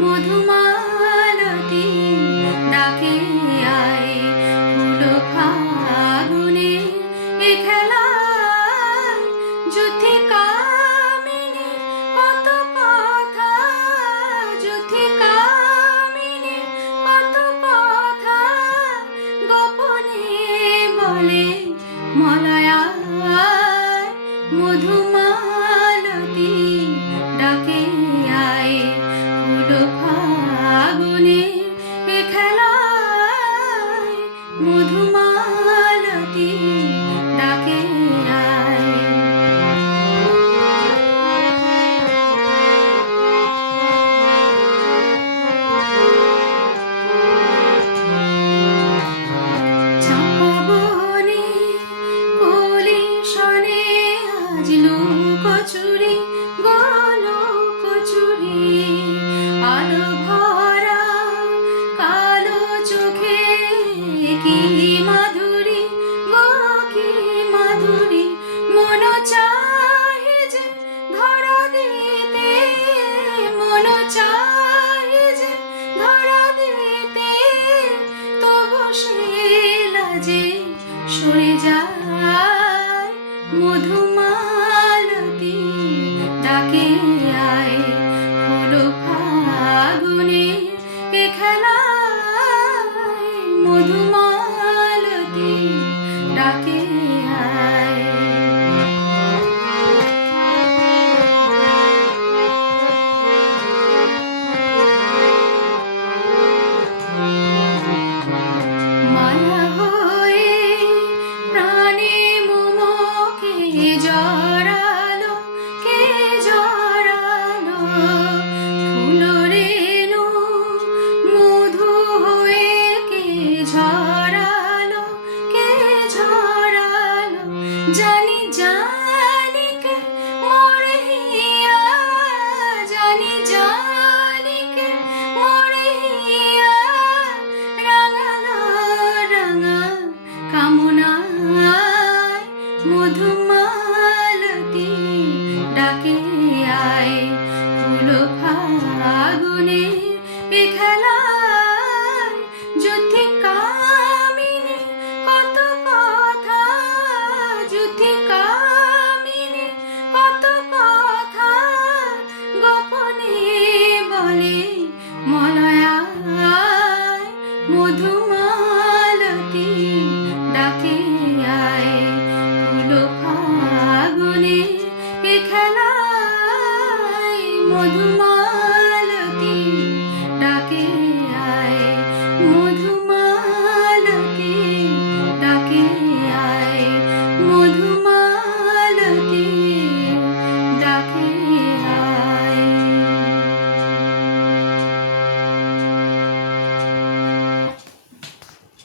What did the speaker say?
মধুমালতী ডাকে আয় ফুলো ফাগুনে এ খেলায় যুথিকামিনী কত কথা যুথিকামিনী কত কথা গোপনে বলে মলয়া মধুমালতী ডাকে আয় ফুলো ফাগুনে এ খেলায় মধুমালতী ডাকে আয়। চাঁপা বনে কলি শনে আজ লুকোচুরি গোলকচুরি আলো ভরা কালো চোখে কি মাধুরী গো কি মাধুরী মন চাহে যে ধরা দিতে মন চাহে যে ধরা দিতে তবু সে লাজে সরে যায়।